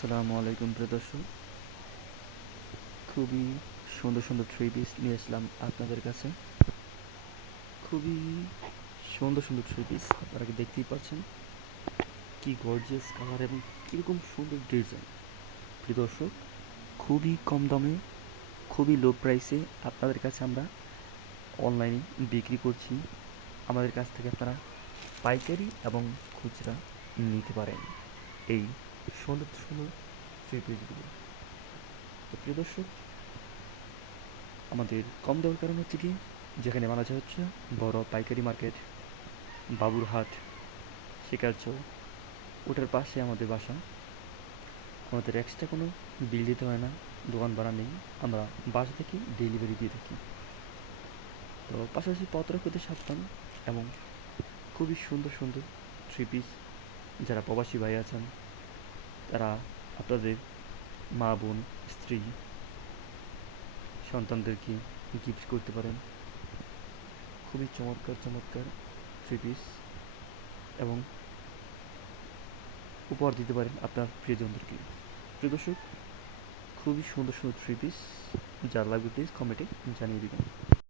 আসসালামু আলাইকুম প্রিয় দর্শক। খুবই সুন্দর সুন্দর থ্রি পিস নিয়ে আসলাম আপনাদের কাছে। খুবই সুন্দর সুন্দর থ্রি পিস, আপনারা কি দেখতেই পাচ্ছেন কি গর্জিয়াস কালার এবং কীরকম সুন্দর ডিজাইন। প্রিয় দর্শক, খুবই কম দামে, খুবই লো প্রাইসে আপনাদের কাছে আমরা অনলাইনে বিক্রি করছি। আমাদের কাছ থেকে আপনারা পাইকারি এবং খুচরা নিতে পারেন এই সুন্দর সুন্দর থ্রি পিসগুলো। তো প্রিয় দর্শক, আমাদের কম দেওয়ার কারণ হচ্ছে কি, যেখানে মানা হচ্ছে বড় পাইকারি মার্কেট, বাবুরহাট, শিকারচর, ওটার পাশে আমাদের বাসা। আমাদের এক্সট্রা কোনো বিল দিতে হয় না, দোকান ভাড়া নেই, আমরা বাসা থেকে ডেলিভারি দিয়ে থাকি। তো পাশাপাশি পত্র হতে সাবধান এবং খুবই সুন্দর সুন্দর থ্রি পিস, যারা প্রবাসী ভাই আছেন তারা আপনাদের মা বোন, স্ত্রী, সন্তানদেরকে গিফট করতে পারেন। খুবই চমৎকার চমৎকার থ্রি পিস এবং উপহার দিতে পারেন আপনার প্রিয়জনদেরকে। প্রিয় দর্শক, খুবই সুন্দর সুন্দর থ্রি পিস, যার লাগবে প্লিজ কমেন্টে জানিয়ে দিবেন।